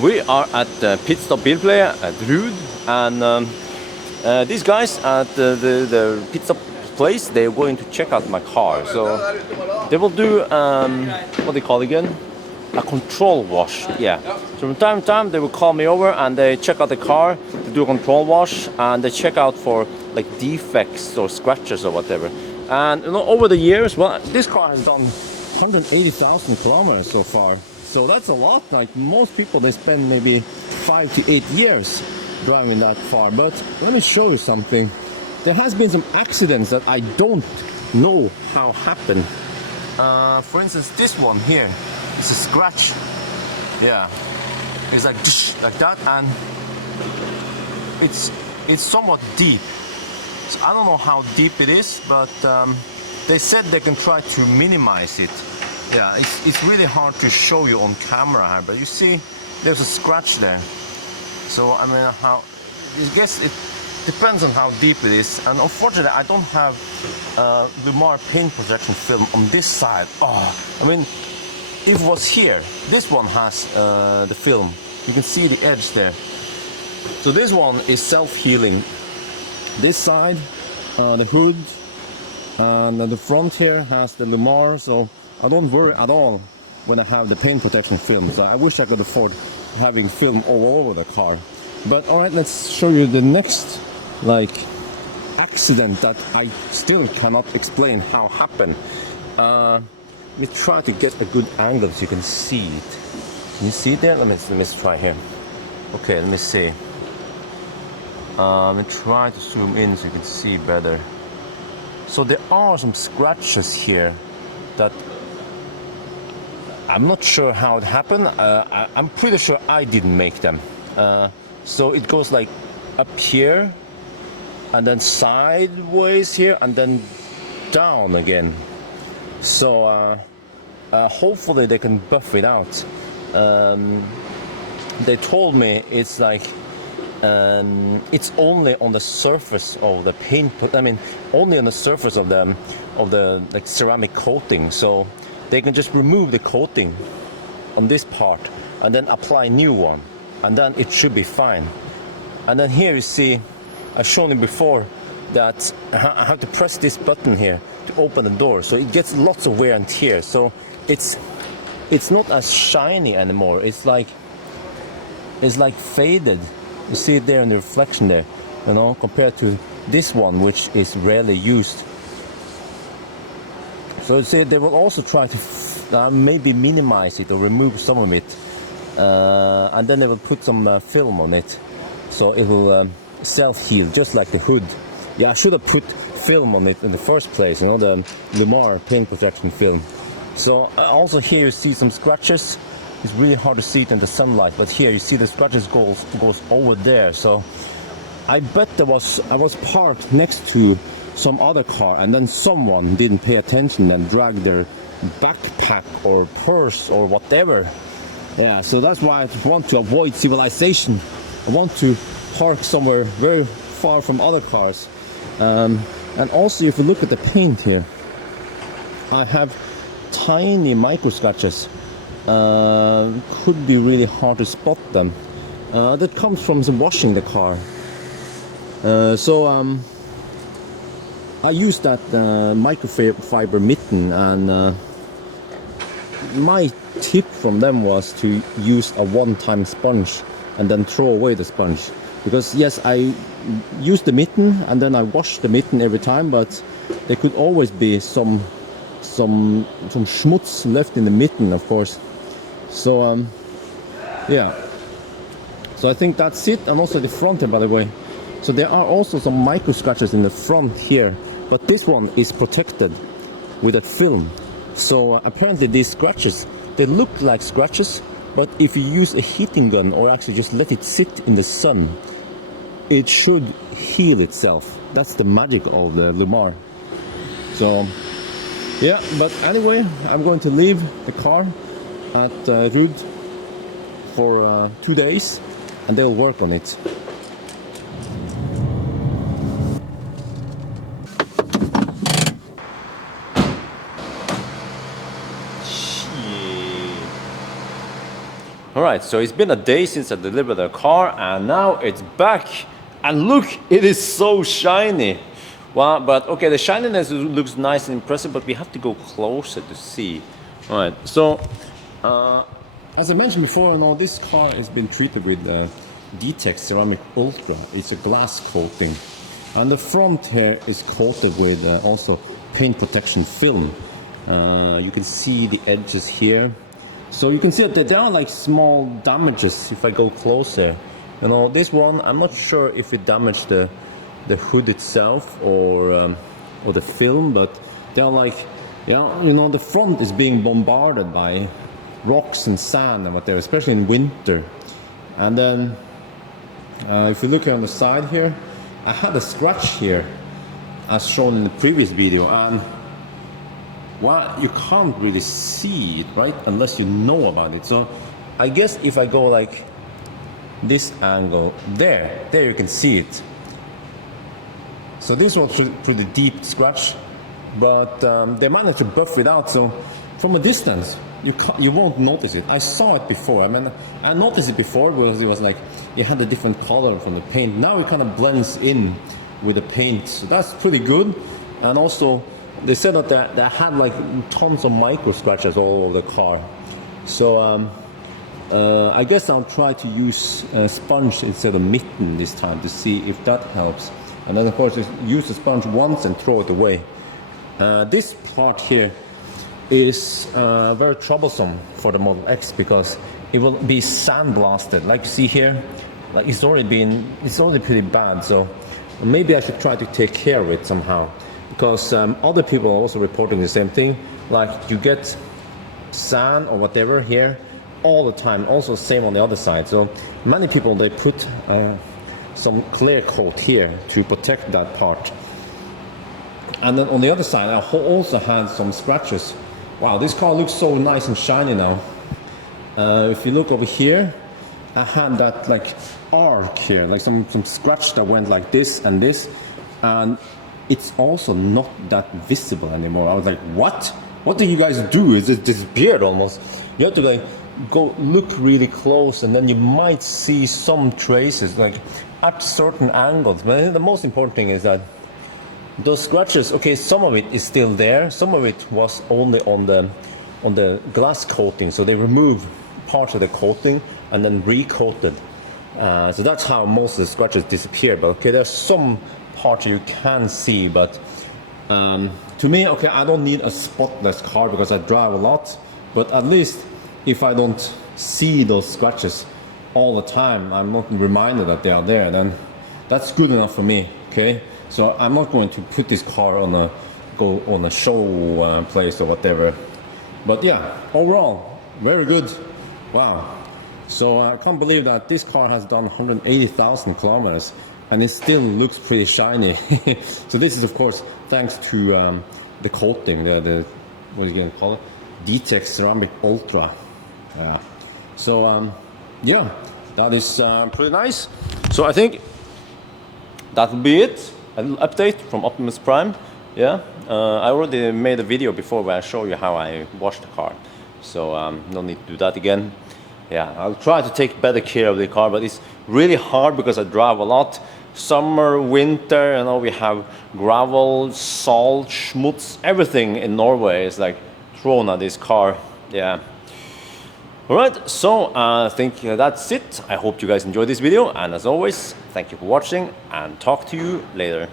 We are at Pit Stop Bilpleie at Rud, and these guys at the pit stop place, they're going to check out my car. So they will do what they call again, a control wash. Yeah. So from time to time they will call me over and they check out the car to do a control wash, and they check out for like defects or scratches or whatever. And you know, over the years, well, this car has done 180,000 kilometers so far. So that's a lot. Like most people, they spend maybe 5 to 8 years driving that far. But let me show you something. There has been some accidents that I don't know how happened. For instance, this one here is a scratch. Yeah, it's like that, and it's somewhat deep. So I don't know how deep it is, but they said they can try to minimize it. Yeah, it's really hard to show you on camera here, but you see there's a scratch there. So I mean, I guess it depends on how deep it is. And unfortunately, I don't have Lumar paint protection film on this side. Oh, I mean, if it was here, this one has the film. You can see the edge there. So this one is self-healing. This side, the hood, and the front here has the Lumar. So I don't worry at all when I have the paint protection film. So I wish I could afford having film all over the car. But all right, let's show you the next like accident that I still cannot explain how happened. Let me try to get a good angle so you can see it. Can you see it there? Let me try here. Okay, let me see. Let me try to zoom in so you can see better. So there are some scratches here that I'm not sure how it happened. I'm pretty sure I didn't make them. So it goes like up here, and then sideways here, and then down again. So hopefully they can buff it out. They told me it's like it's only on the surface of the paint. I mean, only on the surface of the like ceramic coating. So they can just remove the coating on this part and then apply a new one, and then it should be fine. And then here you see, I've shown you before that I have to press this button here to open the door, so it gets lots of wear and tear. So it's not as shiny anymore. It's like faded. You see it there in the reflection there, you know, compared to this one, which is rarely used. So you see, they will also try to maybe minimize it or remove some of it, and then they will put some film on it, so it will self-heal, just like the hood. Yeah, I should have put film on it in the first place, you know, the Lumar paint protection film. So also here you see some scratches. It's really hard to see it in the sunlight, but here you see the scratches goes over there. So I bet I was parked next to some other car, and then someone didn't pay attention and dragged their backpack or purse or whatever. Yeah, so that's why I want to avoid civilization. I want to park somewhere very far from other cars. And also, if you look at the paint here, I have tiny micro scratches. Could be really hard to spot them. That comes from washing the car. So I used that microfiber mitten, and my tip from them was to use a one-time sponge and then throw away the sponge. Because yes, I use the mitten and then I wash the mitten every time, but there could always be some schmutz left in the mitten, of course. So yeah, so I think that's it. And also the front here, by the way, so there are also some micro scratches in the front here, but this one is protected with a film. So apparently these scratches, they look like scratches, but if you use a heating gun or actually just let it sit in the sun, it should heal itself. That's the magic of the Lumar. So yeah, but anyway, I'm going to leave the car at Rud for 2 days, and they'll work on it. All right, so it's been a day since I delivered the car, and now it's back. And look, it is so shiny. Well, but okay, the shininess looks nice and impressive, but we have to go closer to see. All right, so as I mentioned before, this car has been treated with D-Tech Ceramic Ultra. It's a glass coating, and the front here is coated with also paint protection film. You can see the edges here. So you can see that there are like small damages if I go closer. This one, I'm not sure if it damaged the hood itself or the film, but they're like, the front is being bombarded by rocks and sand and whatever, especially in winter. And then if you look on the side here, I had a scratch here as shown in the previous video, and well, you can't really see it, right, unless you know about it. So I guess if I go like this angle, there you can see it. So this was pretty deep scratch, but they managed to buff it out, so from a distance you won't notice it. I saw it before. I mean, I noticed it before because it was like it had a different color from the paint. Now it kind of blends in with the paint, so that's pretty good. And also they said that they had like tons of micro scratches all over the car. So I guess I'll try to use a sponge instead of mitten this time to see if that helps. And then of course just use the sponge once and throw it away. This part here is very troublesome for the Model X because it will be sandblasted. Like you see here, like it's already pretty bad. So maybe I should try to take care of it somehow, because other people are also reporting the same thing. Like you get sand or whatever here all the time. Also same on the other side. So many people, they put some clear coat here to protect that part. And then on the other side, I also had some scratches. Wow, this car looks so nice and shiny now. If you look over here, I had that like arc here, like some scratch that went like this and this, and it's also not that visible anymore. I was like, what? What do you guys do? It's just disappeared almost. You have to like go look really close, and then you might see some traces like at certain angles. But I think the most important thing is that those scratches, okay, some of it is still there, some of it was only on the glass coating, so they removed parts of the coating and then recoated. So that's how most of the scratches disappear. But okay, there's some parts you can see, but to me, okay, I don't need a spotless car because I drive a lot, but at least if I don't see those scratches all the time, I'm not reminded that they are there, then that's good enough for me, okay? So I'm not going to put this car on a show place or whatever. But yeah, overall, very good. Wow. So I can't believe that this car has done 180,000 kilometers and it still looks pretty shiny. So this is of course thanks to the coating, the what are you gonna call it? D-Tech Ceramic Ultra. Yeah. So yeah, that is pretty nice. So I think that will be it. A little update from Optimus Prime. Yeah, I already made a video before where I show you how I wash the car, so no need to do that again. Yeah, I'll try to take better care of the car, but it's really hard because I drive a lot. Summer, winter, we have gravel, salt, schmutz, everything in Norway is like thrown at this car. Yeah. Alright, so I think that's it. I hope you guys enjoyed this video, and as always, thank you for watching and talk to you later.